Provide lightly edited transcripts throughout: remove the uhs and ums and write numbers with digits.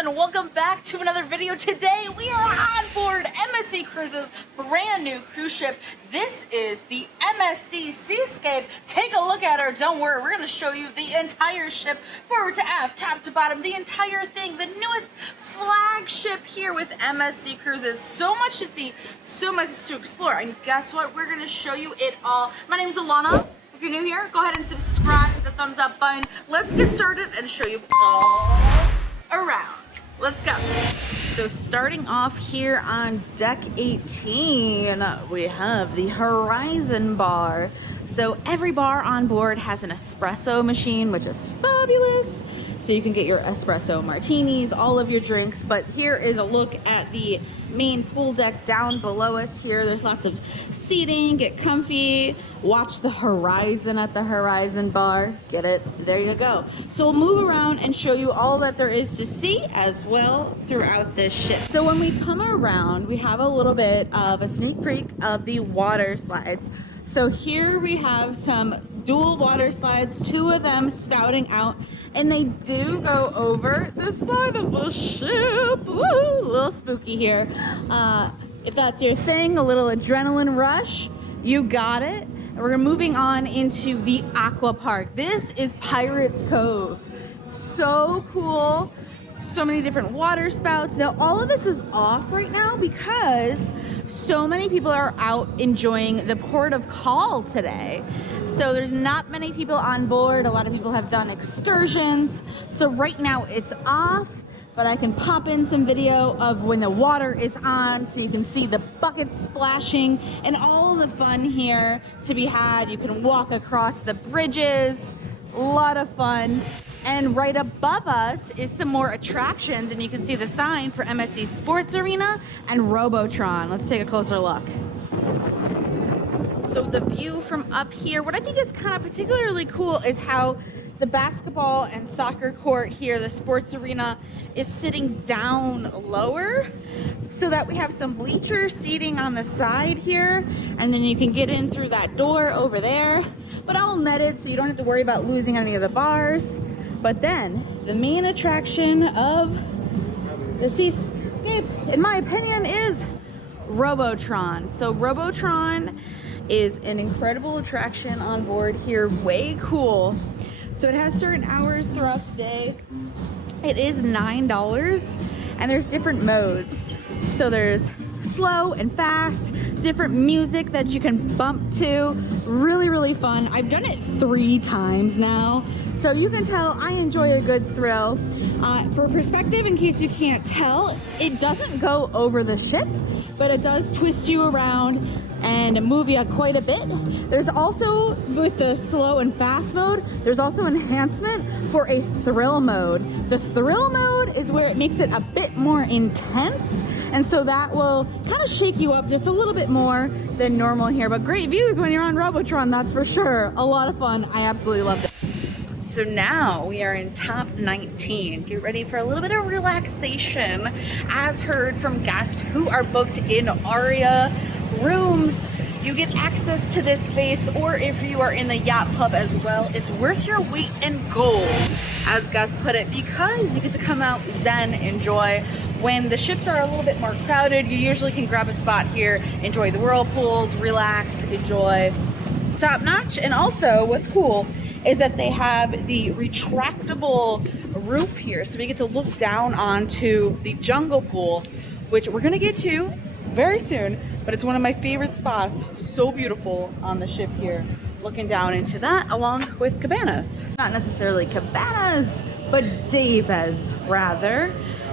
and welcome back to another video. Today we are on board MSC Cruises' brand new cruise ship. This is the MSC Seascape. Take a look at her. Don't worry, we're going to show you the entire ship, forward to aft, top to bottom, the entire thing, the newest flagship here with MSC Cruises. So much to see, so much to explore, and guess what? We're going to show you it all. My name is Alana. If you're new here, go ahead and subscribe, hit the thumbs up button. Let's get started and show you all around. Let's go. So starting off here on deck 18, we have the Horizon Bar. So every bar on board has an espresso machine, which is fabulous. So you can get your espresso martinis, all of your drinks. But here is a look at the main pool deck down below us here. There's lots of seating, get comfy, watch the horizon at the Horizon Bar. Get it? There you go. So we'll move around and show you all that there is to see as well throughout this ship. So when we come around, we have a little bit of a sneak peek of the water slides. So here we have some dual water slides, two of them spouting out, and they do go over the side of the ship. Woo! A little spooky here. If that's your thing, a little adrenaline rush, you got it. And we're moving on into the Aqua Park. This is Pirates Cove. So cool. So many different water spouts. Now all of this is off right now because so many people are out enjoying the port of call today. So there's not many people on board. A lot of people have done excursions. So right now it's off, but I can pop in some video of when the water is on so you can see the buckets splashing and all the fun here to be had. You can walk across the bridges, a lot of fun. And right above us is some more attractions, and you can see the sign for MSC Sports Arena and Robotron. Let's take a closer look. So the view from up here, what I think is kind of particularly cool is how the basketball and soccer court here, the sports arena, is sitting down lower so that we have some bleacher seating on the side here, and then you can get in through that door over there, but all netted so you don't have to worry about losing any of the bars. But then the main attraction of the Seascape, in my opinion, is Robotron. So Robotron is an incredible attraction on board here, way cool. So it has certain hours throughout the day. It is $9 and there's different modes. So there's slow and fast, different music that you can bump to. Really, really fun. I've done it 3 times now. So you can tell I enjoy a good thrill. For perspective, in case you can't tell, it doesn't go over the ship, but it does twist you around and move you quite a bit. There's also, with the slow and fast mode, there's also enhancement for a thrill mode. The thrill mode is where it makes it a bit more intense, and so that will kind of shake you up just a little bit more than normal here. But great views when you're on Robotron, that's for sure. A lot of fun. I absolutely loved it. So now we are in top 19. Get ready for a little bit of relaxation, as heard from guests who are booked in Aurea rooms. You get access to this space, or if you are in the yacht club as well, it's worth your weight in gold, as Gus put it, because you get to come out, zen, enjoy. When the ships are a little bit more crowded, you usually can grab a spot here, enjoy the whirlpools, relax, enjoy. Top notch. And also what's cool is that they have the retractable roof here, so we get to look down onto the jungle pool, which we're gonna get to very soon, but it's one of my favorite spots. So beautiful on the ship here, looking down into that, along with cabanas. Not necessarily cabanas, but day beds rather.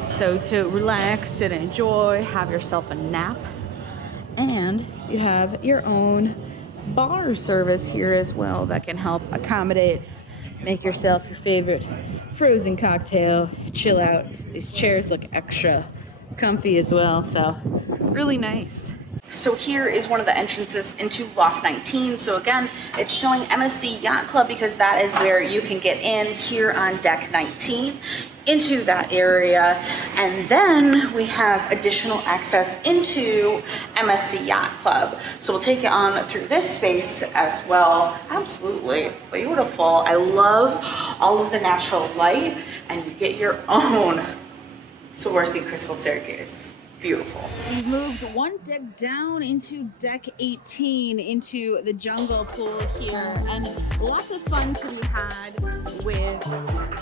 So to relax and enjoy, have yourself a nap, and you have your own bar service here as well that can help accommodate. Make yourself your favorite frozen cocktail, chill out. These chairs look extra comfy as well, so really nice. So here is one of the entrances into Loft 19. So again, it's showing MSC Yacht Club because that is where you can get in here on deck 19 into that area. And then we have additional access into MSC Yacht Club. So we'll take you on through this space as well. Absolutely beautiful. I love all of the natural light, and you get your own Swarovski crystal staircase. Beautiful. We've moved one deck down into deck 18 into the jungle pool here, and lots of fun to be had with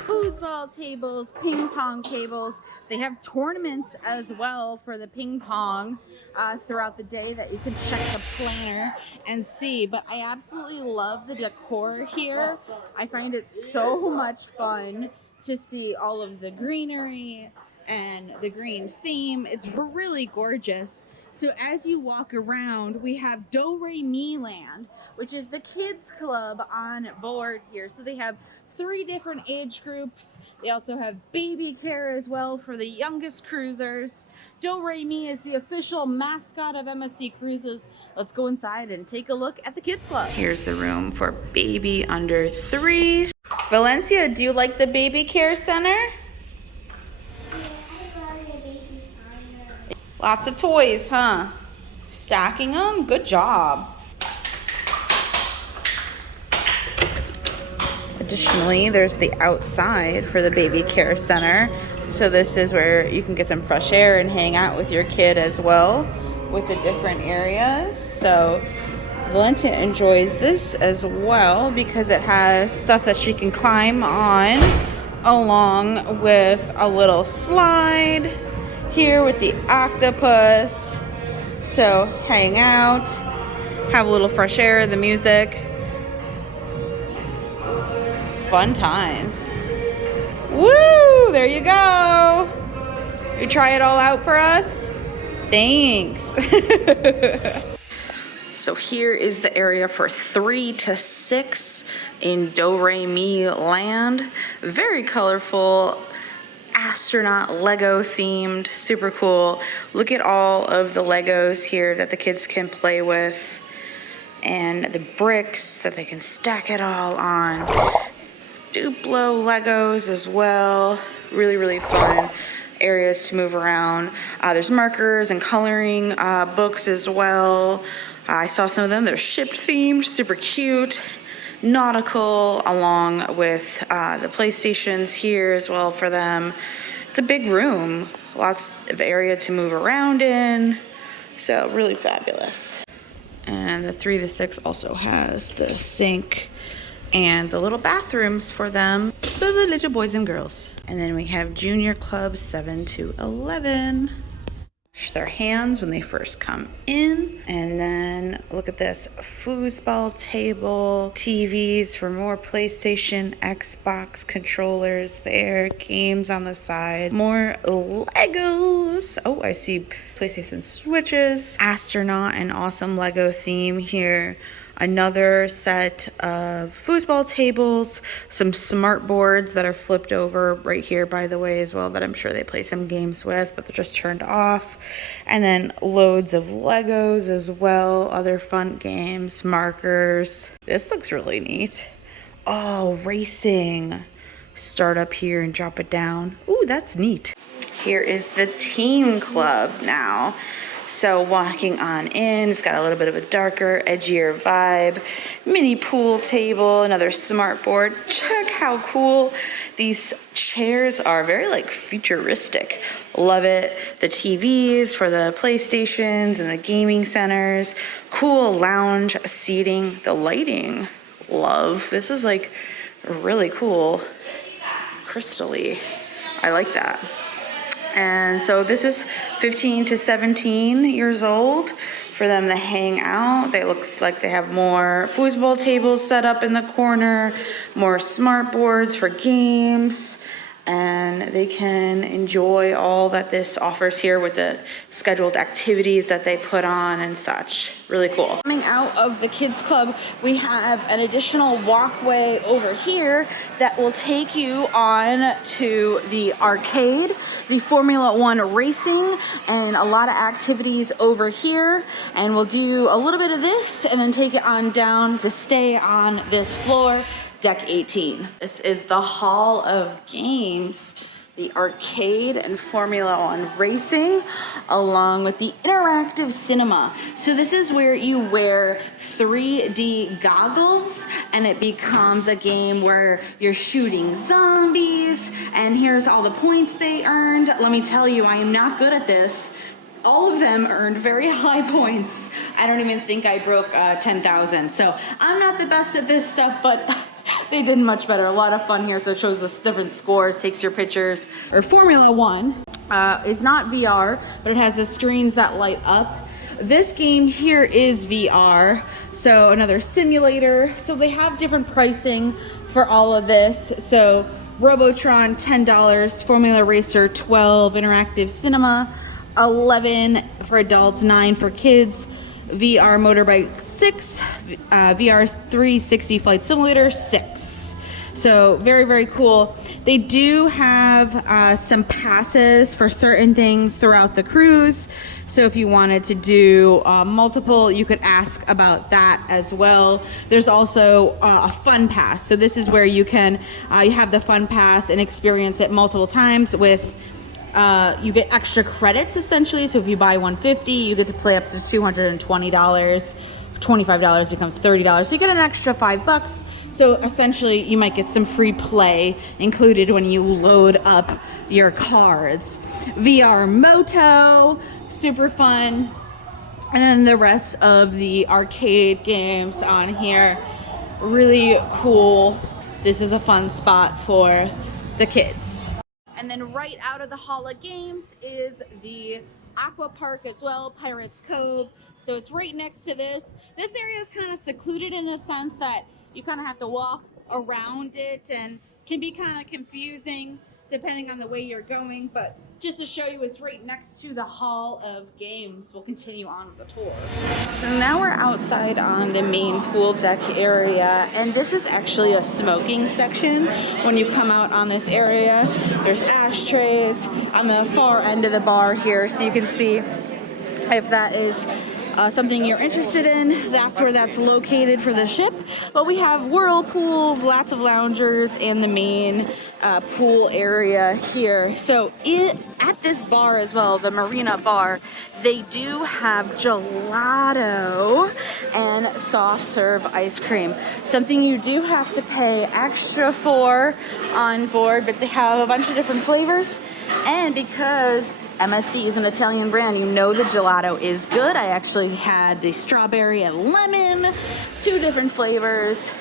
foosball tables, ping pong tables. They have tournaments as well for the ping pong throughout the day that you can check the planner and see. But I absolutely love the decor here. I find it so much fun to see all of the greenery and the green theme. It's really gorgeous. So as you walk around, we have Doremiland, which is the kids club on board here. So they have 3 different age groups. They also have baby care as well for the youngest cruisers. Doremi is the official mascot of MSC Cruises. Let's go inside and take a look at the kids club. Here's the room for baby under 3. Valencia, do you like the baby care center? Lots of toys, huh? Stacking them? Good job. Additionally, there's the outside for the baby care center. So this is where you can get some fresh air and hang out with your kid as well with the different areas. So Valencia enjoys this as well because it has stuff that she can climb on, along with a little slide here with the octopus. So hang out, have a little fresh air, the music. Fun times. Woo! There you go. You try it all out for us? Thanks. So here is the area for 3 to 6 in Doremiland. Very colorful, astronaut Lego themed, super cool. Look at all of the Legos here that the kids can play with, and the bricks that they can stack it all on. Duplo Legos as well. Really, really fun areas to move around. There's markers and coloring books as well. I saw some of them. They're ship themed, super cute. Nautical, along with the PlayStations here as well for them. It's a big room, lots of area to move around in, so really fabulous. And the 3 to 6 also has the sink and the little bathrooms for them, for the little boys and girls. And then we have Junior Club 7 to 11. Wash their hands when they first come in. And then look at this foosball table, TVs for more PlayStation, Xbox controllers there, games on the side, more Legos. Oh, I see PlayStation switches, astronaut and awesome Lego theme here. Another set of foosball tables, some smart boards that are flipped over right here, by the way, as well, that I'm sure they play some games with, but they're just turned off. And then loads of Legos as well, other fun games, markers. This looks really neat. Oh, racing. Start up here and drop it down. Ooh, that's neat. Here is the teen club now. So walking on in, it's got a little bit of a darker, edgier vibe. Mini pool table, another smart board. Check how cool these chairs are. Very like futuristic. Love it. The TVs for the PlayStations and the gaming centers. Cool lounge seating. The lighting. Love. This is like really cool. Crystally. I like that. And so this is 15 to 17 years old for them to hang out. They looks like they have more foosball tables set up in the corner, more smart boards for games, and they can enjoy all that this offers here with the scheduled activities that they put on and such. Really cool. Coming out of the kids club, we have an additional walkway over here that will take you on to the arcade, the Formula One racing, and a lot of activities over here. And we'll do a little bit of this and then take it on down to stay on this floor. Deck 18. This is the Hall of Games the arcade and Formula One racing, along with the interactive cinema. So this is where you wear 3D goggles and it becomes a game where you're shooting zombies, and here's all the points they earned. Let me tell you, I am not good at this. All of them earned very high points. I don't even think I broke 10,000. So I'm not the best at this stuff, but they did much better. A lot of fun here. So it shows the different scores, takes your pictures. Or Formula One is not VR, but it has the screens that light up. This game here is VR, so another simulator. So they have different pricing for all of this. So Robotron, $10, Formula Racer, $12, interactive cinema, $11 for adults, $9 for kids, VR motorbike, $6, VR 360 flight simulator, $6. So very, very cool. They do have some passes for certain things throughout the cruise. So if you wanted to do multiple, you could ask about that as well. There's also a fun pass. So this is where you can, you have the fun pass and experience it multiple times with, you get extra credits essentially. So if you buy 150, you get to play up to $220. $25 becomes $30. So you get an extra $5. So essentially you might get some free play included when you load up your cards. VR Moto, super fun. And then the rest of the arcade games on here, really cool. This is a fun spot for the kids. And then right out of the Hola games is the Aqua Park as well, Pirates Cove. So it's right next to this. This area is kind of secluded in a sense that you kind of have to walk around it and can be kind of confusing depending on the way you're going. But just to show you, it's right next to the Hall of Games. We'll continue on with the tour. So now we're outside on the main pool deck area, and this is actually a smoking section. When you come out on this area, there's ashtrays on the far end of the bar here, so you can see if that is something you're interested in. That's where that's located for the ship. But we have whirlpools, lots of loungers, and the main pool area here. So at this bar as well, the Marina Bar, they do have gelato and soft serve ice cream. Something you do have to pay extra for on board, but they have a bunch of different flavors. And because MSC is an Italian brand, you know the gelato is good. I actually had the strawberry and lemon, 2 different flavors.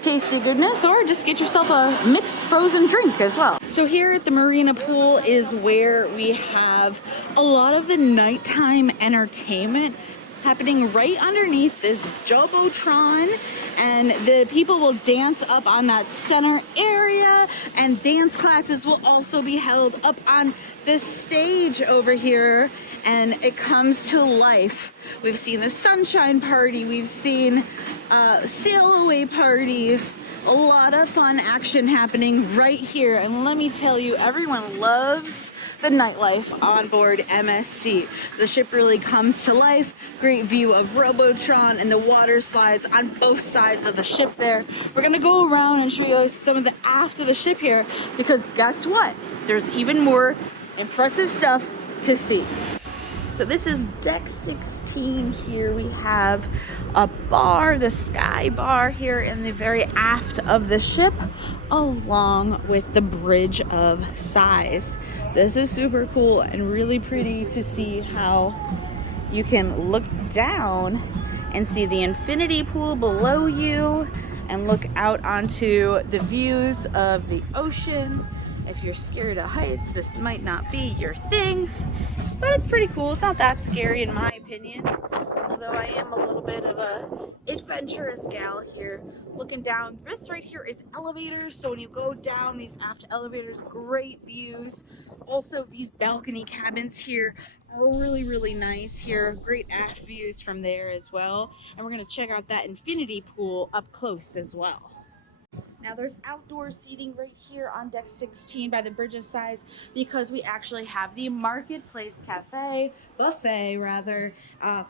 Tasty goodness, or just get yourself a mixed frozen drink as well. So here at the Marina Pool is where we have a lot of the nighttime entertainment happening right underneath this Jumbotron, and the people will dance up on that center area, and dance classes will also be held up on this stage over here, and it comes to life. We've seen the Sunshine Party, we've seen sail away parties, a lot of fun action happening right here. And let me tell you, everyone loves the nightlife on board MSC. The ship really comes to life. Great view of Robotron and the water slides on both sides of the ship there. We're gonna go around and show you some of the aft of the ship here, because guess what? There's even more impressive stuff to see. So this is deck 16 here. We have a bar, the Sky Bar here in the very aft of the ship, along with the Bridge of Sighs. This is super cool and really pretty to see how you can look down and see the infinity pool below you and look out onto the views of the ocean. If you're scared of heights, this might not be your thing, but it's pretty cool. It's not that scary in my opinion, although I am a little bit of a adventurous gal here. Looking down, this right here is elevators, so when you go down these aft elevators, great views. Also, these balcony cabins here are really, really nice here. Great aft views from there as well. And we're gonna check out that infinity pool up close as well. Now there's outdoor seating right here on deck 16 by the Bridge of Sighs, because we actually have the Marketplace buffet rather,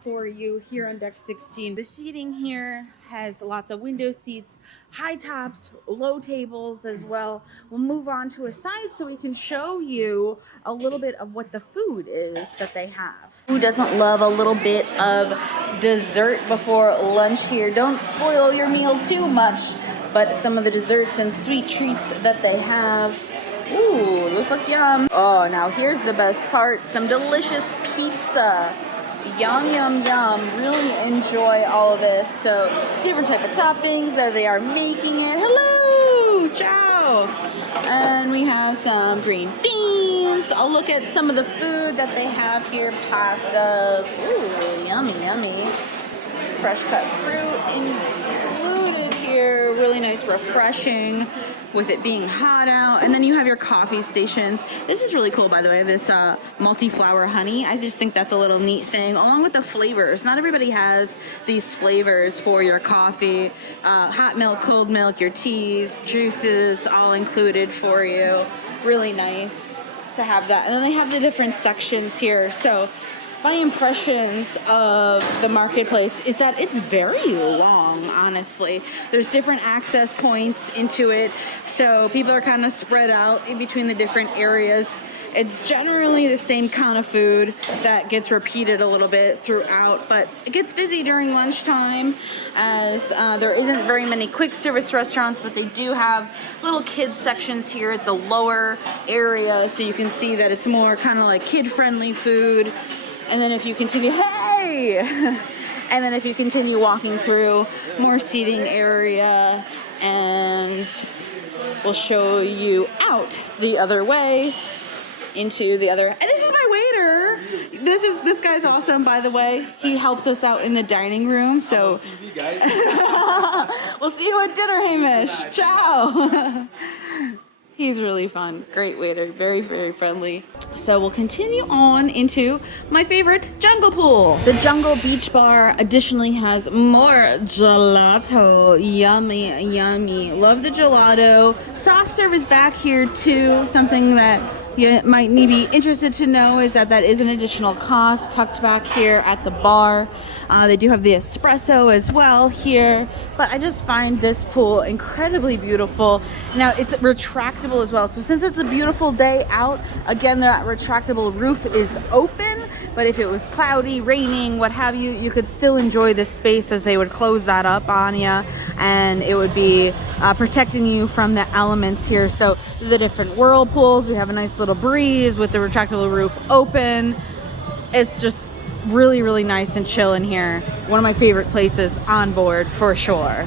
for you here on deck 16. The seating here has lots of window seats, high tops, low tables as well. We'll move on to a side so we can show you a little bit of what the food is that they have. Who doesn't love a little bit of dessert before lunch here? Don't spoil your meal too much, but some of the desserts and sweet treats that they have. Ooh, those look yum. Oh, now here's the best part. Some delicious pizza. Yum, yum, yum. Really enjoy all of this. So, different type of toppings. There they are making it. Hello! Ciao! And we have some green beans. I'll look at some of the food that they have here. Pastas. Ooh, yummy, yummy. Fresh cut fruit included here. Really nice, refreshing, with it being hot out. And then you have your coffee stations. This is really cool, by the way, this multi-flower honey. I just think that's a little neat thing, along with the flavors. Not everybody has these flavors for your coffee. Hot milk, cold milk, your teas, juices, all included for you. Really nice to have that. And then they have the different sections here. So my impressions of the marketplace is that it's very long, honestly. There's different access points into it, so people are kind of spread out in between the different areas. It's generally the same kind of food that gets repeated a little bit throughout, but it gets busy during lunchtime as there isn't very many quick service restaurants, but they do have little kids sections here. It's a lower area, so you can see that it's more kind of like kid-friendly food. And then if you continue, hey! And then if you continue walking through, more seating area, and we'll show you out the other way into the other. And this is my waiter. This guy's awesome, by the way. He helps us out in the dining room. So TV, guys. We'll see you at dinner, Hamish. Ciao. He's really fun. Great waiter. Very, very friendly. So we'll continue on into my favorite, Jungle Pool. The Jungle Beach Bar additionally has more gelato. Yummy, yummy. Love the gelato. Soft serve is back here too. Something that you might be interested to know is that is an additional cost tucked back here at the bar. They do have the espresso as well here, but I just find this pool incredibly beautiful. Now it's retractable as well, so since it's a beautiful day out, again, that retractable roof is open, but if it was cloudy, raining, what have you, you could still enjoy this space as they would close that up on you, and it would be protecting you from the elements here. So the different whirlpools, we have a nice little breeze with the retractable roof open. It's just really, really nice and chill in here. One of my favorite places on board for sure.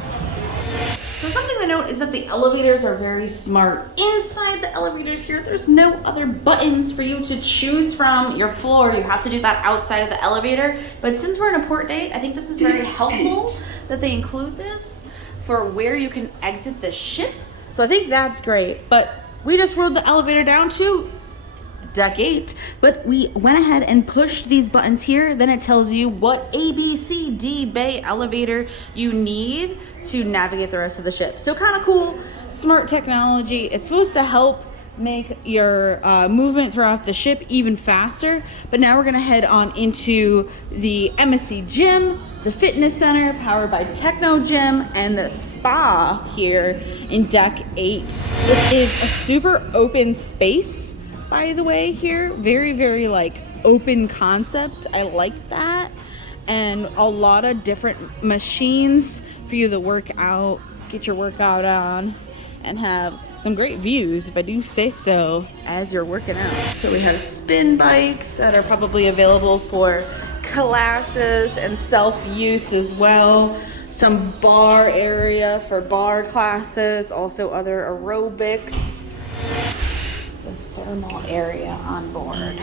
So something to note is that the elevators are very smart. Inside the elevators here, there's no other buttons for you to choose from your floor. You have to do that outside of the elevator. But since we're in a port date, I think this is very helpful that they include this for where you can exit the ship. So I think that's great. But we just rode the elevator down to deck 8, but we went ahead and pushed these buttons here. Then it tells you what A, B, C, D bay elevator you need to navigate the rest of the ship. So kind of cool, smart technology. It's supposed to help make your movement throughout the ship even faster. But now we're gonna head on into the MSC gym, the fitness center powered by Techno Gym, and the spa here in deck 8. It is a super open space, by the way, here. Very, very like open concept. I like that. And a lot of different machines for you to work out, get your workout on, and have some great views, if I do say so, as you're working out. So we have spin bikes that are probably available for classes and self-use as well. Some bar area for bar classes, also other aerobics. The thermal area on board.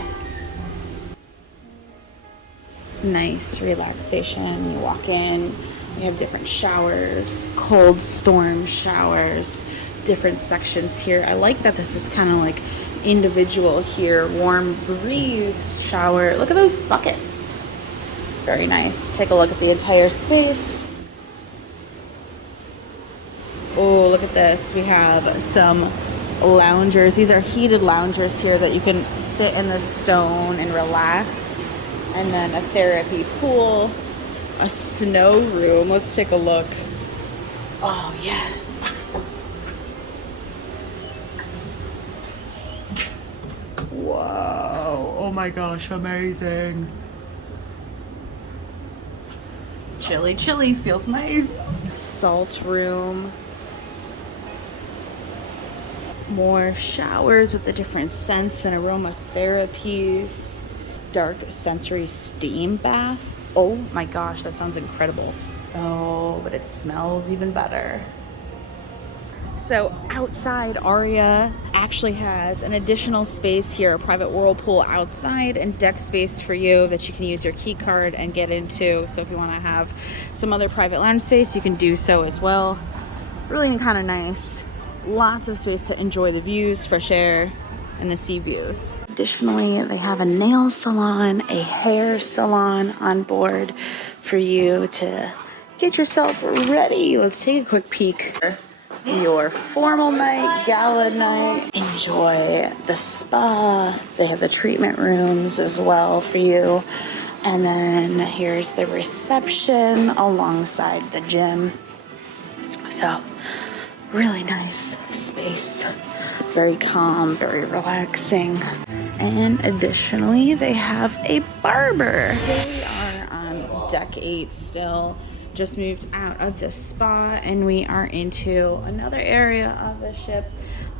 Nice relaxation. You walk in, you have different showers, cold storm showers, different sections here. I like that this is kind of like individual here. Warm breeze shower. Look at those buckets. Very nice. Take a look at the entire space. Oh, look at this. We have some loungers. These are heated loungers here that you can sit in the stone and relax. And then a therapy pool, a snow room. Let's take a look. Oh, yes. Whoa. Oh my gosh, amazing. Chilly, chilly, feels nice. Salt room. More showers with the different scents and aromatherapies. Dark sensory steam bath. Oh my gosh, that sounds incredible. Oh, but it smells even better. So outside, Aurea actually has an additional space here, a private whirlpool outside and deck space for you that you can use your key card and get into. So if you want to have some other private lounge space, you can do so as well. Really kind of nice. Lots of space to enjoy the views, fresh air, and the sea views. Additionally, they have a nail salon, a hair salon on board for you to get yourself ready. Let's take a quick peek. Your formal night, gala night. Enjoy the spa. They have the treatment rooms as well for you. And then here's the reception alongside the gym. So, really nice space. Very calm, very relaxing. And additionally, they have a barber. They are on deck 8 still. Just moved out of the spa and we are into another area of the ship.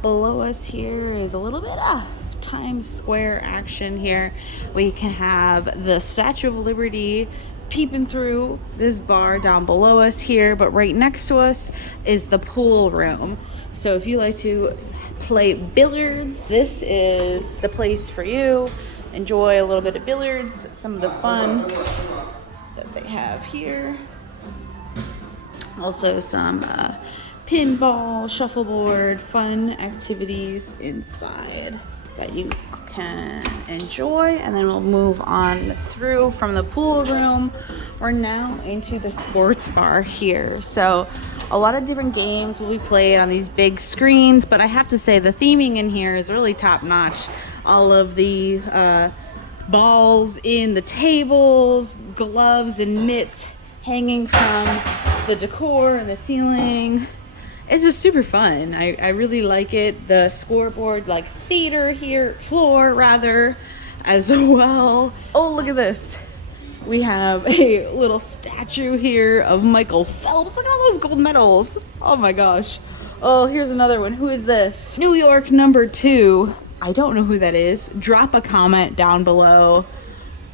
Below us here is a little bit of Times Square action here. We can have the Statue of Liberty peeping through this bar down below us here, but right next to us is the pool room. So if you like to play billiards, this is the place for you. Enjoy a little bit of billiards, some of the fun that they have here. Also some pinball, shuffleboard, fun activities inside that you can enjoy. And then we'll move on through from the pool room. We're now into the sports bar here. So a lot of different games will be played on these big screens, but I have to say the theming in here is really top notch. All of the balls in the tables, gloves and mitts hanging from the decor and the ceiling. It's just super fun. I really like it. The scoreboard, like theater here, floor rather, as well. Oh, look at this. We have a little statue here of Michael Phelps. Look at all those gold medals. Oh my gosh. Oh, here's another one. Who is this? New York #2. I don't know who that is. Drop a comment down below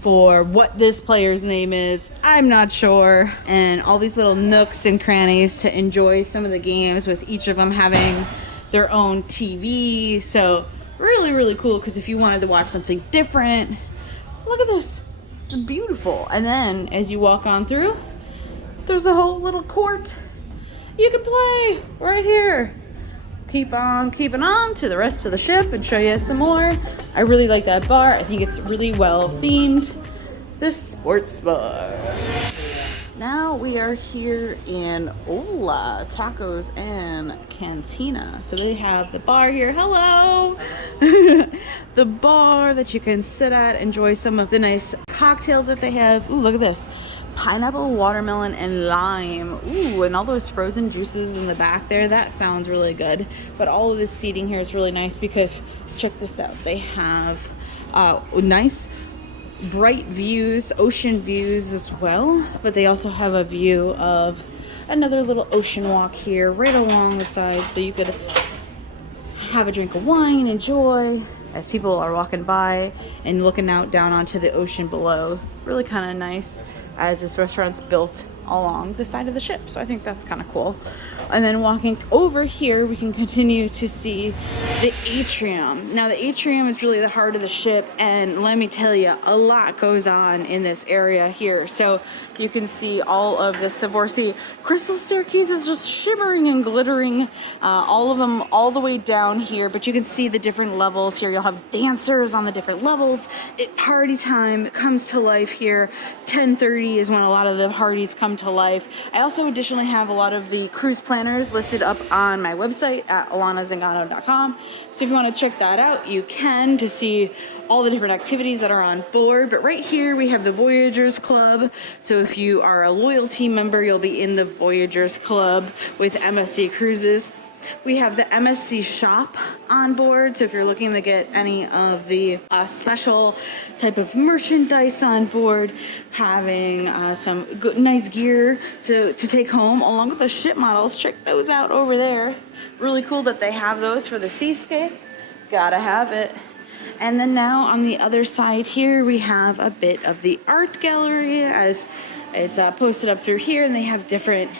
for what this player's name is. I'm not sure. And all these little nooks and crannies to enjoy some of the games, with each of them having their own TV. So really, really cool, because if you wanted to watch something different, look at this. It's beautiful. And then as you walk on through, there's a whole little court you can play right here. Keep on keeping on to the rest of the ship and show you some more. I really like that bar. I think it's really well themed. This sports bar. Now we are here in Hola Tacos and Cantina. So they have the bar here. Hello! The bar that you can sit at, enjoy some of the nice cocktails that they have. Ooh, look at this. Pineapple, watermelon, and lime. Ooh, and all those frozen juices in the back there. That sounds really good. But all of this seating here is really nice because, check this out. They have nice bright views, ocean views as well. But they also have a view of another little ocean walk here right along the side. So you could have a drink of wine, enjoy, as people are walking by and looking out down onto the ocean below. Really kind of nice, as this restaurant's built along the side of the ship. So I think that's kind of cool. And then walking over here, we can continue to see the atrium. Now the atrium is really the heart of the ship, and let me tell you, a lot goes on in this area here. So you can see all of the Savorsy crystal staircases just shimmering and glittering, all of them all the way down here. But you can see the different levels here. You'll have dancers on the different levels. Party time comes to life here. 10:30 is when a lot of the parties come to life. I also additionally have a lot of the cruise planners listed up on my website at alanazangano.com. So if you want to check that out, you can, to see all the different activities that are on board. But right here we have the Voyages Club. So if you are a loyalty member, you'll be in the Voyages Club with MSC Cruises. We have the MSC shop on board, so if you're looking to get any of the special type of merchandise on board, having some good, nice gear to take home, along with the ship models, check those out over there. Really cool that they have those for the Seascape. Gotta have it. And then now on the other side here, we have a bit of the art gallery, as it's posted up through here, and they have different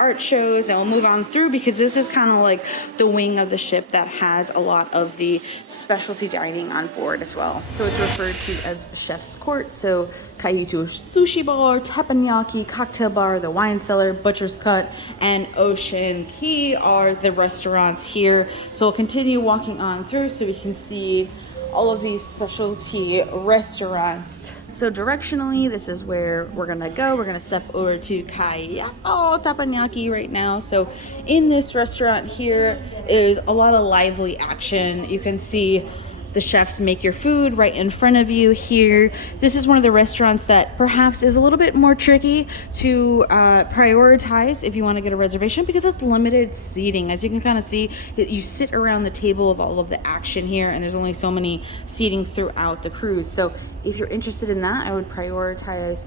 art shows, and we'll move on through because this is kind of like the wing of the ship that has a lot of the specialty dining on board as well. So it's referred to as Chef's Court. So Kaiutu Sushi Bar, Teppanyaki Cocktail Bar, the Wine Cellar, Butcher's Cut, and Ocean Key are the restaurants here. So we'll continue walking on through so we can see all of these specialty restaurants. So directionally, this is where we're gonna go. We're gonna step over to Teppanyaki right now. So in this restaurant here is a lot of lively action. You can see the chefs make your food right in front of you here. This is one of the restaurants that perhaps is a little bit more tricky to prioritize if you want to get a reservation, because it's limited seating. As you can kind of see, you sit around the table of all of the action here, and there's only so many seatings throughout the cruise. So if you're interested in that, I would prioritize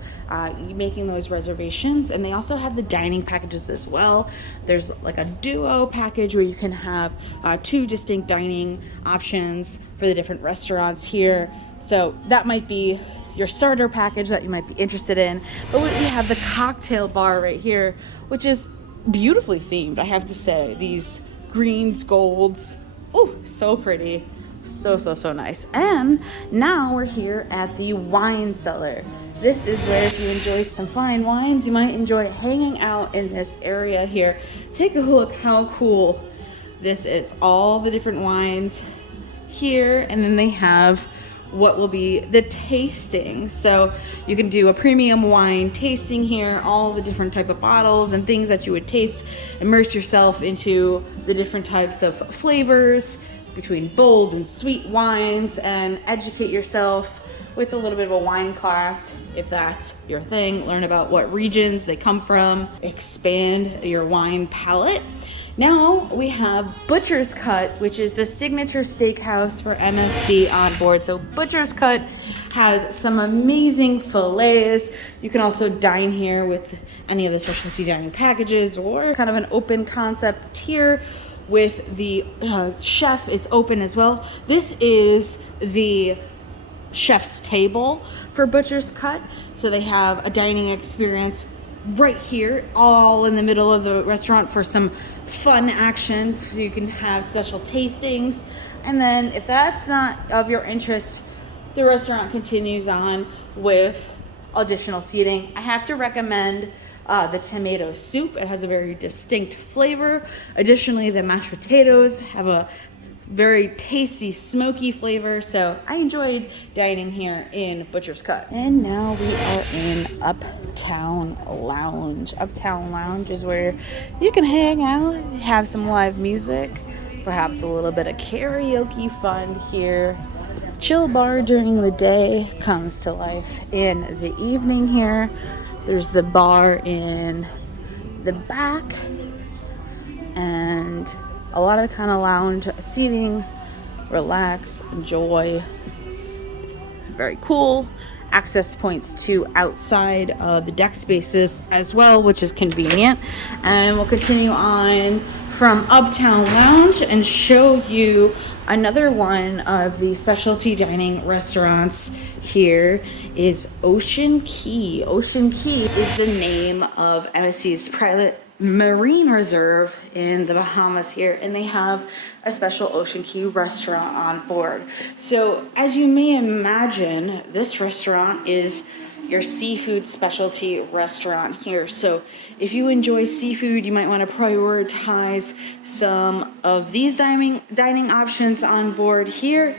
making those reservations. And they also have the dining packages as well. There's like a duo package where you can have 2 distinct dining options for the different restaurants here. So that might be your starter package that you might be interested in. But we have the cocktail bar right here, which is beautifully themed, I have to say. These greens, golds, oh, so pretty. So nice. And now we're here at the wine cellar. This is where, if you enjoy some fine wines, you might enjoy hanging out in this area here. Take a look how cool this is. All the different wines here, and then they have what will be the tasting. So you can do a premium wine tasting here, all the different type of bottles and things that you would taste, immerse yourself into the different types of flavors between bold and sweet wines, and educate yourself with a little bit of a wine class if that's your thing. Learn about what regions they come from, expand your wine palate. Now we have Butcher's Cut, which is the signature steakhouse for MSC on board. So Butcher's Cut has some amazing fillets. You can also dine here with any of the specialty dining packages, or kind of an open concept here with the chef is open as well. This is the chef's table for Butcher's Cut. So they have a dining experience right here, all in the middle of the restaurant for some fun action. So you can have special tastings. And then if that's not of your interest, the restaurant continues on with additional seating. I have to recommend the tomato soup. It has a very distinct flavor. Additionally, the mashed potatoes have a very tasty, smoky flavor. So I enjoyed dining here in Butcher's Cut. And now we are in Uptown Lounge. Uptown Lounge is where you can hang out, have some live music, perhaps a little bit of karaoke fun here. Chill bar during the day comes to life in the evening here. There's the bar in the back, and a lot of kind of lounge seating, relax, enjoy. Very cool. Access points to outside the deck spaces as well, which is convenient. And we'll continue on from Uptown Lounge and show you another one of the specialty dining restaurants. Here is Ocean Key. Ocean Key is the name of MSC's private marine reserve in the Bahamas here, and they have a special Ocean Key restaurant on board. So as you may imagine, this restaurant is your seafood specialty restaurant here. So if you enjoy seafood, you might want to prioritize some of these dining options on board here.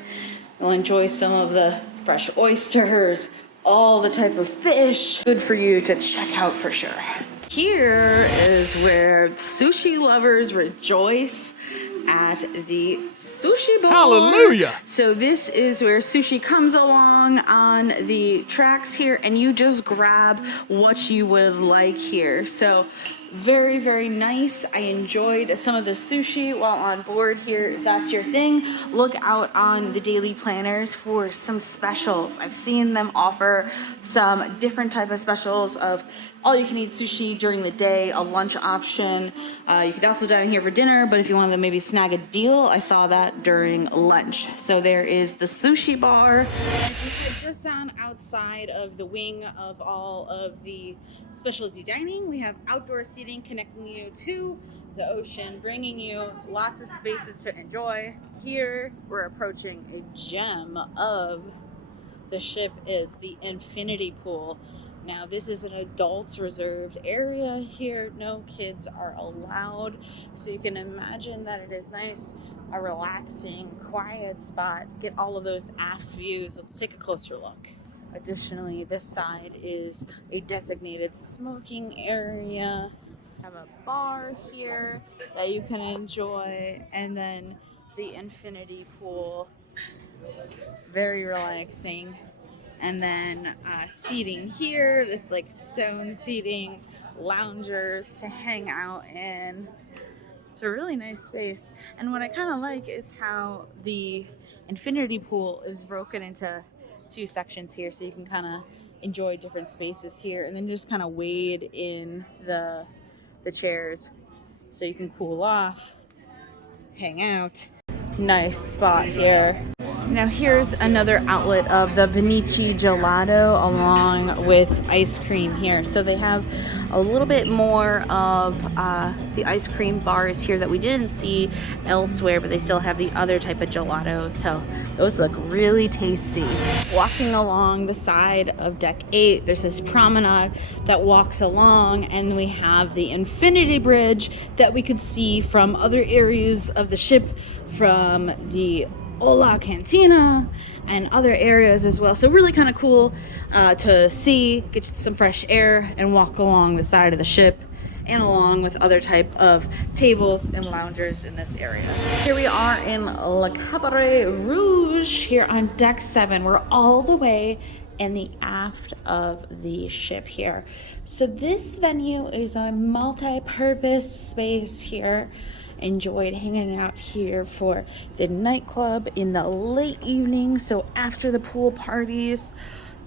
You'll enjoy some of the fresh oysters, all the type of fish. Good for you to check out for sure. Here is where sushi lovers rejoice at the sushi bar. Hallelujah. So this is where sushi comes along on the tracks here, and you just grab what you would like here. So very, very nice. I enjoyed some of the sushi while on board here. If that's your thing, look out on the daily planners for some specials. I've seen them offer some different type of specials of all you can eat sushi during the day, a lunch option. You could also dine here for dinner, but if you wanted to maybe snag a deal, I saw that during lunch. So there is the sushi bar. Just down outside of the wing of all of the specialty dining, we have outdoor seating connecting you to the ocean, bringing you lots of spaces to enjoy. Here, we're approaching a gem of the ship is the infinity pool. Now, this is an adults reserved area here. No kids are allowed. So you can imagine that it is nice, a relaxing, quiet spot. Get all of those aft views. Let's take a closer look. Additionally, this side is a designated smoking area. We have a bar here that you can enjoy. And then the infinity pool. Very relaxing. And then seating here, this like stone seating, loungers to hang out in. It's a really nice space. And what I kind of like is how the infinity pool is broken into two sections here, so you can kind of enjoy different spaces here and then just kind of wade in the chairs so you can cool off, hang out. Nice spot here. Now here's another outlet of the Venchi gelato along with ice cream here. So they have a little bit more of the ice cream bars here that we didn't see elsewhere, but they still have the other type of gelato. So those look really tasty. Walking along the side of deck 8, there's this promenade that walks along, and we have the infinity bridge that we could see from other areas of the ship, from the Hola Cantina and other areas as well. So really kind of cool to see, get some fresh air and walk along the side of the ship and along with other type of tables and loungers in this area. Here we are in La Cabaret Rouge here on deck 7. We're all the way in the aft of the ship here. So this venue is a multi-purpose space here. Enjoyed hanging out here for the nightclub in the late evening. So after the pool parties,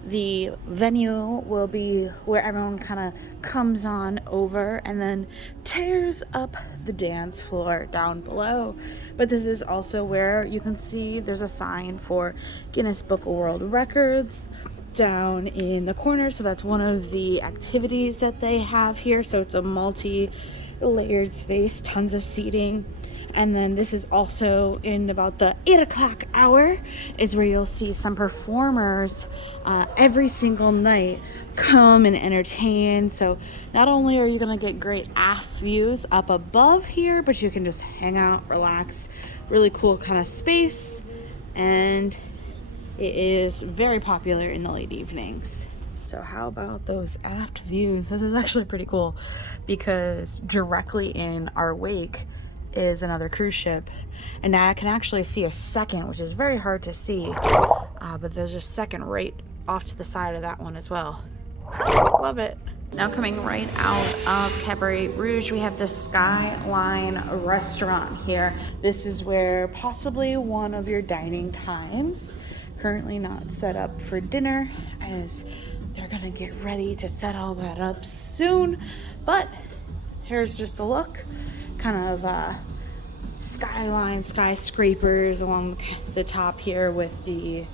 the venue will be where everyone kind of comes on over and then tears up the dance floor down below. But this is also where you can see there's a sign for Guinness Book of World Records down in the corner. So that's one of the activities that they have here. So it's a multi-layered space, tons of seating. And then this is also in about the 8 o'clock hour is where you'll see some performers every single night come and entertain. So not only are you going to get great aft views up above here, but you can just hang out, relax. Really cool kind of space. And it is very popular in the late evenings. So how about those aft views? This is actually pretty cool because directly in our wake is another cruise ship, and I can actually see a second, which is very hard to see, but there's a second right off to the side of that one as well. Love it. Now coming right out of Cabaret Rouge, we have the Skyline restaurant here. This is where possibly one of your dining times. Currently not set up for dinner, as they're gonna get ready to set all that up soon, but here's just a look. Kind of skyline, skyscrapers along the top here with the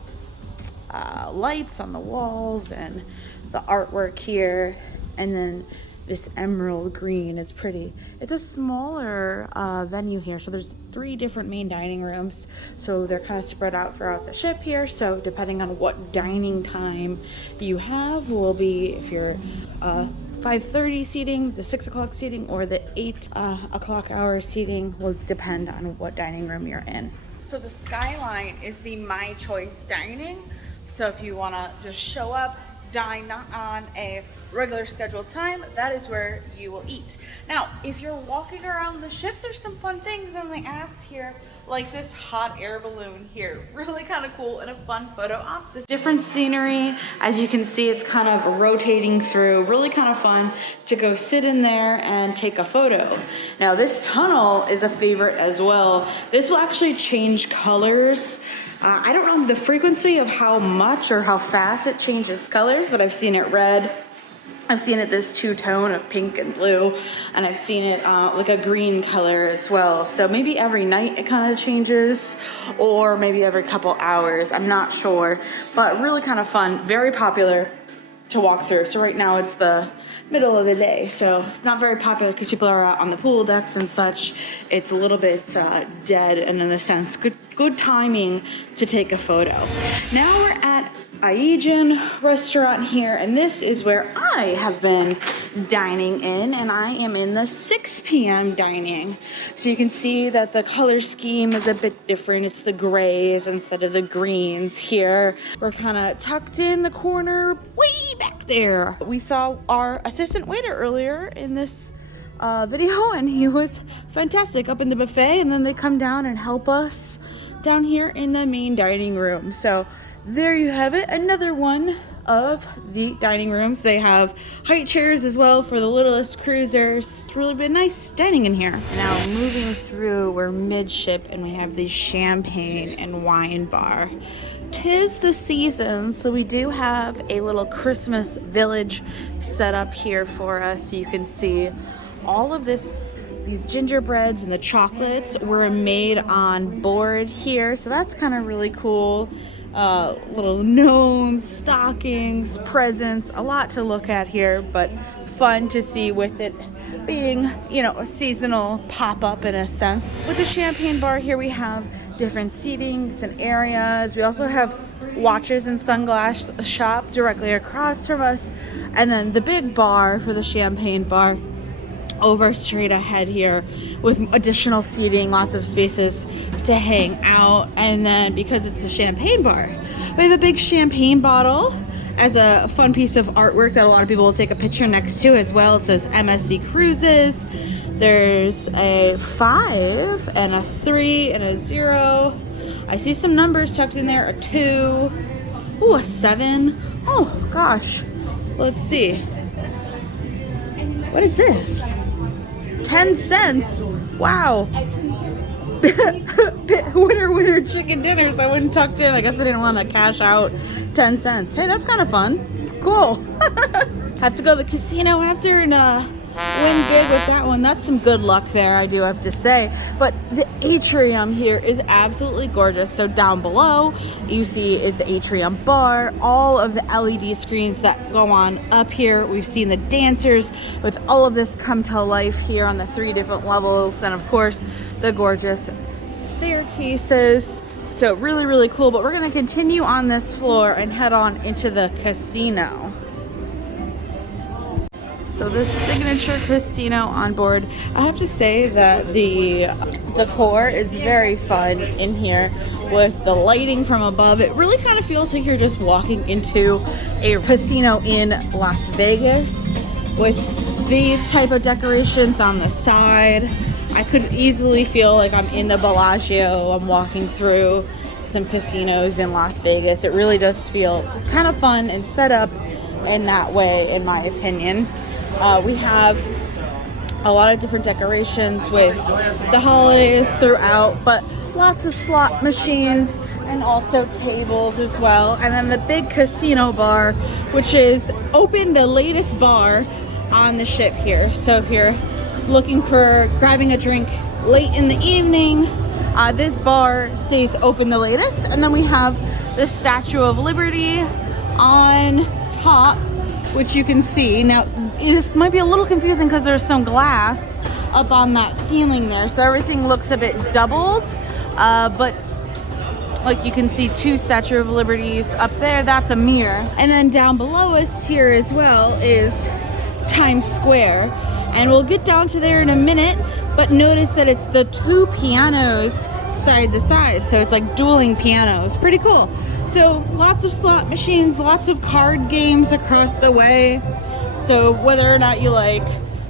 lights on the walls and the artwork here. And then this emerald green is pretty. It's a smaller venue here. So there's 3 different main dining rooms. So they're kind of spread out throughout the ship here. So depending on what dining time you have will be, if you're 5:30 seating, the 6 o'clock seating, or the 8 o'clock hour seating will depend on what dining room you're in. So the Skyline is the My Choice dining. So if you want to just show up, dine not on a regular scheduled time, that is where you will eat. Now, if you're walking around the ship, there's some fun things in the aft here, like this hot air balloon here. Really kind of cool and a fun photo op. There's different scenery. As you can see, it's kind of rotating through. Really kind of fun to go sit in there and take a photo. Now, this tunnel is a favorite as well. This will actually change colors. I don't know the frequency of how much or how fast it changes colors, but I've seen it red. I've seen it this two-tone of pink and blue, and I've seen it like a green color as well. So maybe every night it kind of changes, or maybe every couple hours, I'm not sure. But really kind of fun, very popular to walk through. So right now it's the middle of the day, so it's not very popular because people are out on the pool decks and such. It's a little bit dead, and in a sense, good timing to take a photo. Now we're at Aegan Restaurant here, and this is where I have been dining in, and I am in the 6 p.m. dining. So you can see that the color scheme is a bit different. It's the grays instead of the greens here. We're kind of tucked in the corner way back there. We saw our assistant waiter earlier in this video, and he was fantastic up in the buffet, and then they come down and help us down here in the main dining room. So there you have it, another one of the dining rooms. They have height chairs as well for the littlest cruisers. It's really been nice dining in here. Now moving through, we're midship, and we have the champagne and wine bar. 'Tis the season, so we do have a little Christmas village set up here for us. So you can see all of these gingerbreads and the chocolates were made on board here, so that's kind of really cool. Little gnomes, stockings, presents, a lot to look at here, but fun to see with it being, you know, a seasonal pop-up in a sense. With the champagne bar here, we have different seatings and areas. We also have watches and sunglass shop directly across from us, and then the big bar for the champagne bar over straight ahead here with additional seating, lots of spaces to hang out. And then because it's the champagne bar, we have a big champagne bottle as a fun piece of artwork that a lot of people will take a picture next to as well. It says MSC Cruises. There's a 5 and a 3 and a 0. I see some numbers tucked in there, a 2, ooh, a 7. Oh gosh, let's see. What is this? 10 cents. Wow. Winner chicken dinners. I wouldn't tucked in. I guess I didn't want to cash out 10 cents. Hey, that's kind of fun. Cool. Have to go to the casino after and win big with that one. That's some good luck there, I do have to say. But the atrium here is absolutely gorgeous. So down below you see is the atrium bar, all of the LED screens that go on up here. We've seen the dancers with all of this come to life here on the 3 different levels, and of course the gorgeous staircases. So really, really cool. But we're going to continue on this floor and head on into the casino. So this signature casino on board, I have to say that the decor is very fun in here with the lighting from above. It really kind of feels like you're just walking into a casino in Las Vegas with these type of decorations on the side. I could easily feel like I'm in the Bellagio. I'm walking through some casinos in Las Vegas. It really does feel kind of fun and set up in that way, in my opinion. We have a lot of different decorations with the holidays throughout, but lots of slot machines and also tables as well. And then the big casino bar, which is open, the latest bar on the ship here. So if you're looking for grabbing a drink late in the evening, this bar stays open the latest. And then we have the Statue of Liberty on top, which you can see. Now, this might be a little confusing because there's some glass up on that ceiling there, so everything looks a bit doubled, but like you can see 2 Statue of Liberties up there. That's a mirror. And then down below us here as well is Times Square, and we'll get down to there in a minute, but notice that it's the 2 pianos side to side, so it's like dueling pianos. Pretty cool. So lots of slot machines, lots of card games across the way. So whether or not you like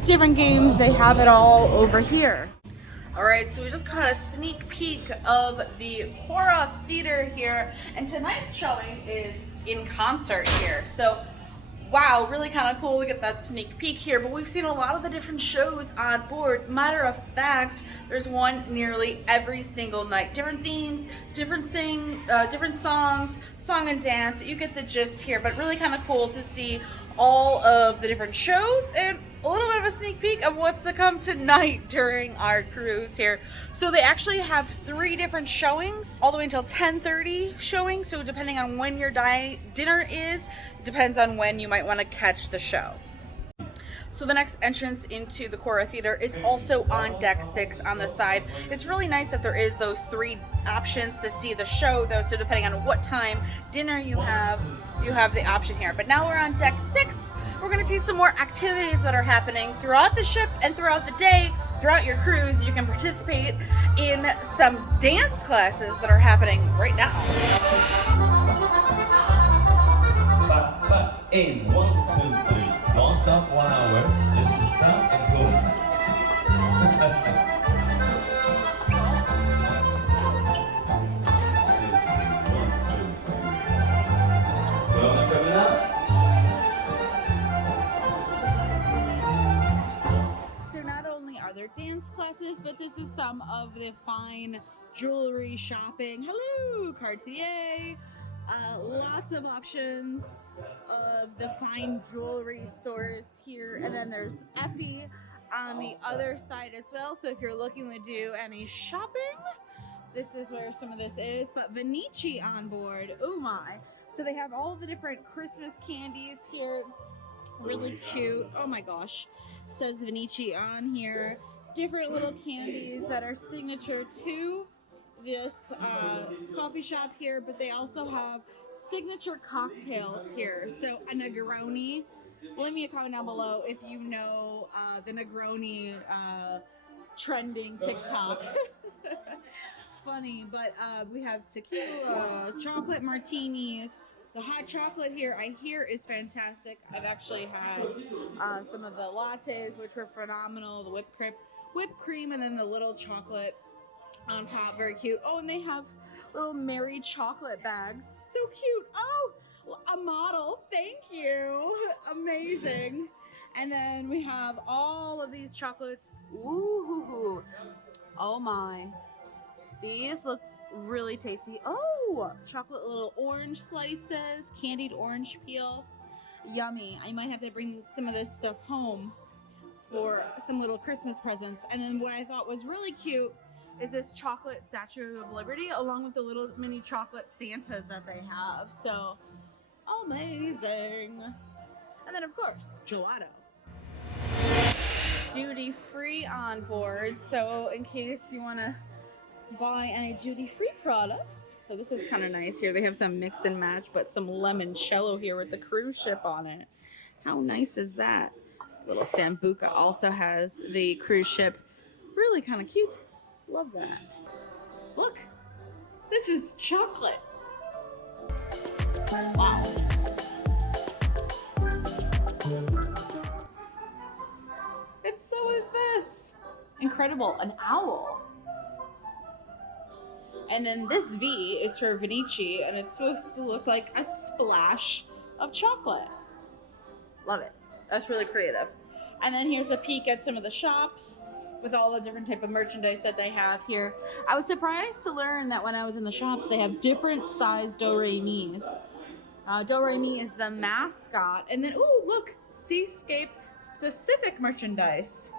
different games, they have it all over here. All right, so we just caught a sneak peek of the Aqua Theater here, and tonight's showing is in concert here. So, wow, really kind of cool to get that sneak peek here, but we've seen a lot of the different shows on board. Matter of fact, there's one nearly every single night. Different themes, different songs, song and dance. You get the gist here, but really kind of cool to see all of the different shows and a little bit of a sneak peek of what's to come tonight during our cruise here. So they actually have 3 different showings, all the way until 10:30 showing. So depending on when your dinner is, depends on when you might want to catch the show. So the next entrance into the Aqua Theater is also on deck 6 on the side. It's really nice that there is those 3 options to see the show though. So depending on what time dinner you have the option here. But now we're on deck 6. We're going to see some more activities that are happening throughout the ship and throughout the day. Throughout your cruise, you can participate in some dance classes that are happening right now. In 1, 2, 3, don't stop 1 hour, just stop and go. Dance classes, but this is some of the fine jewelry shopping. Hello, Cartier. Lots of options of the fine jewelry stores here, and then there's Effie on the other side as well. So if you're looking to do any shopping, this is where some of this is. But Venchi on board, oh my! So they have all the different Christmas candies here, really cute. Oh my gosh, says Venchi on here. Different little candies that are signature to this coffee shop here, but they also have signature cocktails here. So a Negroni. Leave me a comment down below if you know the Negroni trending TikTok. Funny, but we have tequila, chocolate martinis. The hot chocolate here, I hear, is fantastic. I've actually had some of the lattes, which were phenomenal. The whipped cream, and then the little chocolate on top, very cute. Oh, and they have little Mary chocolate bags, so cute. Oh, a model, thank you, amazing. And then we have all of these chocolates. Ooh, oh my, these look really tasty. Oh, chocolate little orange slices, candied orange peel, yummy. I might have to bring some of this stuff home for some little Christmas presents. And then what I thought was really cute is this chocolate Statue of Liberty, along with the little mini chocolate Santas that they have. So amazing. And then of course, gelato. Duty free on board. So in case you want to buy any duty-free products. So this is kind of nice here. They have some mix and match, but some limoncello here with the cruise ship on it. How nice is that? Little Sambuca also has the cruise ship. Really kind of cute. Love that. Look, this is chocolate. Wow. And so is this. Incredible, an owl. And then this V is for Venchi, and it's supposed to look like a splash of chocolate. Love it. That's really creative. And then here's a peek at some of the shops with all the different type of merchandise that they have here. I was surprised to learn that when I was in the shops, they have different size Doremis. Doremi is the mascot. And then, ooh, look, Seascape specific merchandise.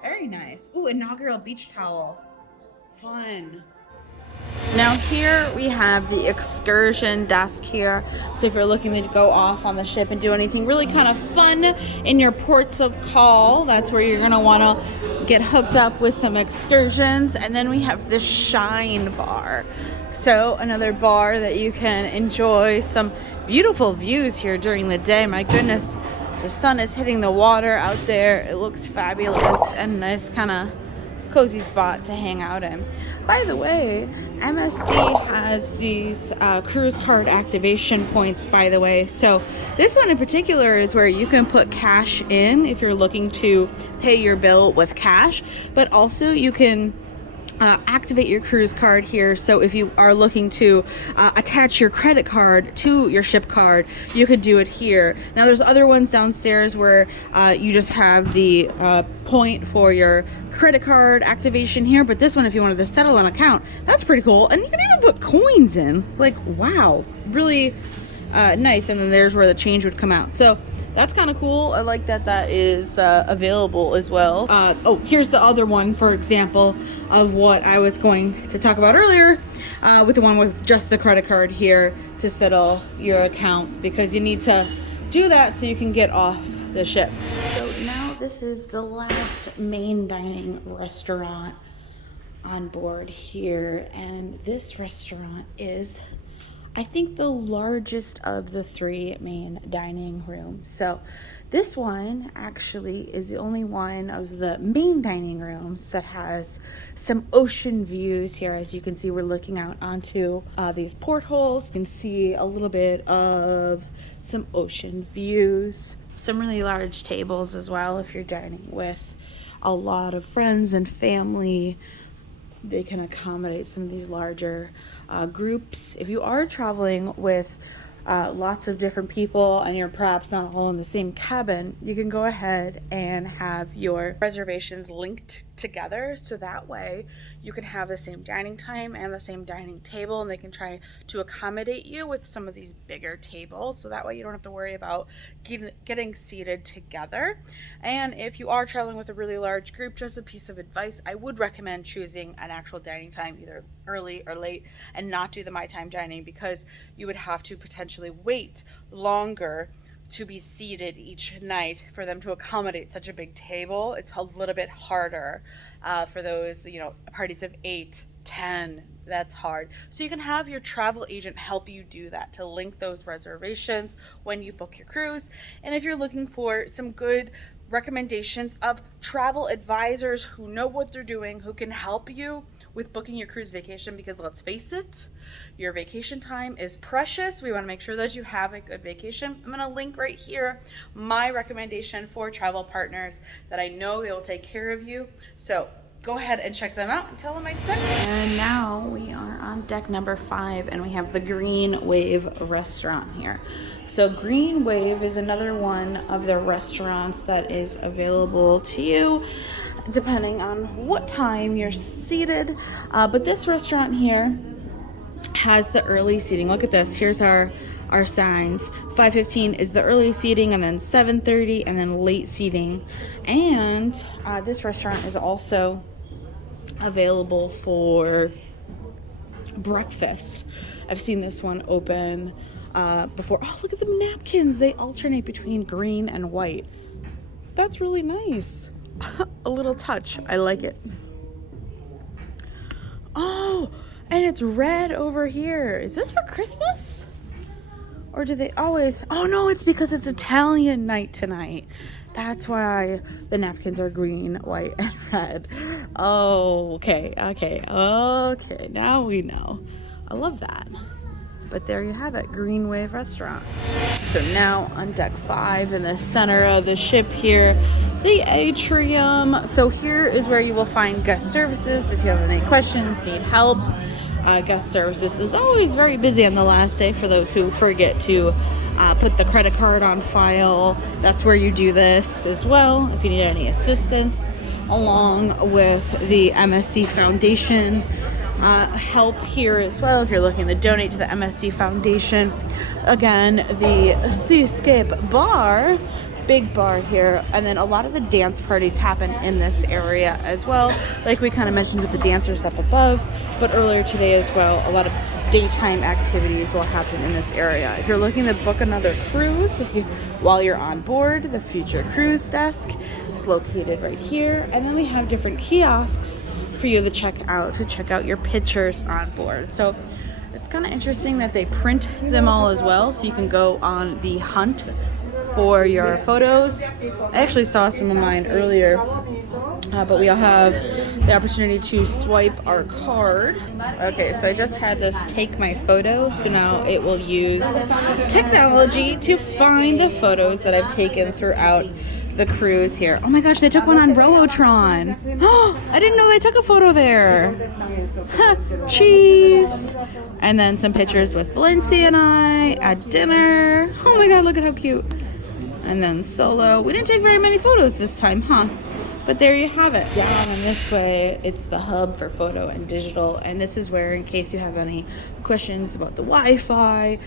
Very nice. Ooh, inaugural beach towel. Fun. Now here we have the excursion desk here. So if you're looking to go off on the ship and do anything really kind of fun in your ports of call, that's where you're gonna wanna get hooked up with some excursions. And then we have the Shine Bar. So another bar that you can enjoy some beautiful views here during the day. My goodness, the sun is hitting the water out there. It looks fabulous and nice kind of cozy spot to hang out in. By the way, MSC has these cruise card activation points, by the way. So this one in particular is where you can put cash in if you're looking to pay your bill with cash, but also you can activate your cruise card here. So if you are looking to attach your credit card to your ship card, you could do it here. Now there's other ones downstairs where you just have the point for your credit card activation here, but this one, if you wanted to settle an account, that's pretty cool. And you can even put coins in. Like, wow, really nice. And then there's where the change would come out. So that's kind of cool. I like that that is available as well. Oh, here's the other one, for example, of what I was going to talk about earlier, with the one with just the credit card here to settle your account, because you need to do that so you can get off the ship. So now this is the last main dining restaurant on board here, and this restaurant is, I think, the largest of the 3 main dining rooms. So this one actually is the only one of the main dining rooms that has some ocean views here. As you can see, we're looking out onto these portholes. You can see a little bit of some ocean views, some really large tables as well. If you're dining with a lot of friends and family, they can accommodate some of these larger groups. If you are traveling with lots of different people and you're perhaps not all in the same cabin, you can go ahead and have your reservations linked together, so that way you can have the same dining time and the same dining table, and they can try to accommodate you with some of these bigger tables, so that way you don't have to worry about getting seated together. And if you are traveling with a really large group, just a piece of advice, I would recommend choosing an actual dining time, either early or late, and not do the my time dining, because you would have to potentially wait longer to be seated each night for them to accommodate such a big table. It's a little bit harder for those, parties of 8, 10. That's hard. So you can have your travel agent help you do that, to link those reservations when you book your cruise. And if you're looking for some good recommendations of travel advisors who know what they're doing, who can help you with booking your cruise vacation, because let's face it, your vacation time is precious. We want to make sure that you have a good vacation. I'm going to link right here my recommendation for travel partners that I know they will take care of you. So go ahead and check them out and tell them I sent you. And now we are on deck number 5, and we have the Green Wave restaurant here. So Green Wave is another one of the restaurants that is available to you depending on what time you're seated. But this restaurant here has the early seating. Look at this. Here's our signs. 5:15 is the early seating, and then 7:30, and then late seating. And this restaurant is also available for breakfast. I've seen this one open before. Oh, look at the napkins. They alternate between green and white. That's really nice. A little touch. I like it. Oh, and it's red over here. Is this for Christmas? Or do they always... Oh, no, it's because it's Italian night tonight. That's why the napkins are green, white, and red. Oh, okay. Now we know. I love that. But there you have it, Green Wave Restaurant. So now on deck 5 in the center of the ship here, the atrium. So here is where you will find guest services. If you have any questions, need help, guest services is always very busy on the last day for those who forget to put the credit card on file. That's where you do this as well if you need any assistance, along with the MSC Foundation help here as well if you're looking to donate to the MSC Foundation. Again, the Seascape bar, big bar here, and then a lot of the dance parties happen in this area as well, like we kind of mentioned with the dancers up above, but earlier today as well, a lot of daytime activities will happen in this area. If you're looking to book another cruise while you're on board, the Future Cruise Desk is located right here, and then we have different kiosks for you to check out your pictures on board. So it's kind of interesting that they print them all as well, so you can go on the hunt for your photos. I actually saw some of mine earlier, but we all have the opportunity to swipe our card. Okay, so I just had this take my photo, so now it will use technology to find the photos that I've taken throughout the cruise here. Oh my gosh, they took one on Robotron. Oh, I didn't know they took a photo there. Cheese. And then some pictures with Valencia and I at dinner. Oh my god, look at how cute. And then solo. We didn't take very many photos this time, huh? But there you have it. Down in this way, it's the hub for photo and digital. And this is where, in case you have any questions about the Wi-Fi,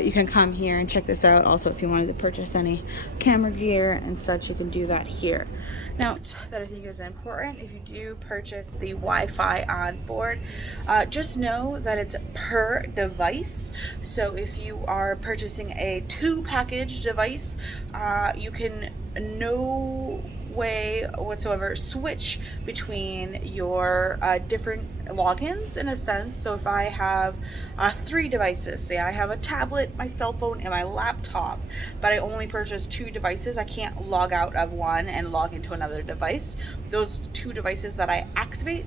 you can come here and check this out. Also, if you wanted to purchase any camera gear and such, you can do that here. Now, that I think is important, if you do purchase the Wi-Fi on board, just know that it's per device. So if you are purchasing a 2-package device, you can no way whatsoever switch between your different logins in a sense. So if I have 3 devices, say I have a tablet, my cell phone, and my laptop, but I only purchase 2 devices, I can't log out of one and log into another device. Those 2 devices that I activate,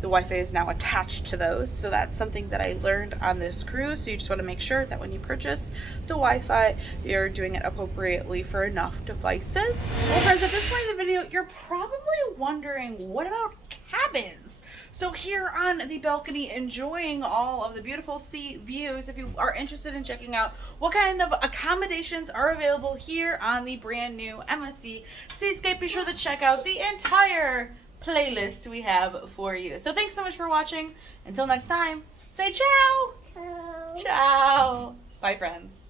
the Wi-Fi is now attached to those. So that's something that I learned on this cruise. So you just want to make sure that when you purchase the Wi-Fi, you're doing it appropriately for enough devices. Well friends, at this point in the video, you're probably wondering, what about cabins? So here on the balcony, enjoying all of the beautiful sea views. If you are interested in checking out what kind of accommodations are available here on the brand new MSC Seascape, be sure to check out the entire playlist we have for you. So thanks so much for watching. Until next time, say ciao. Ciao. Bye friends.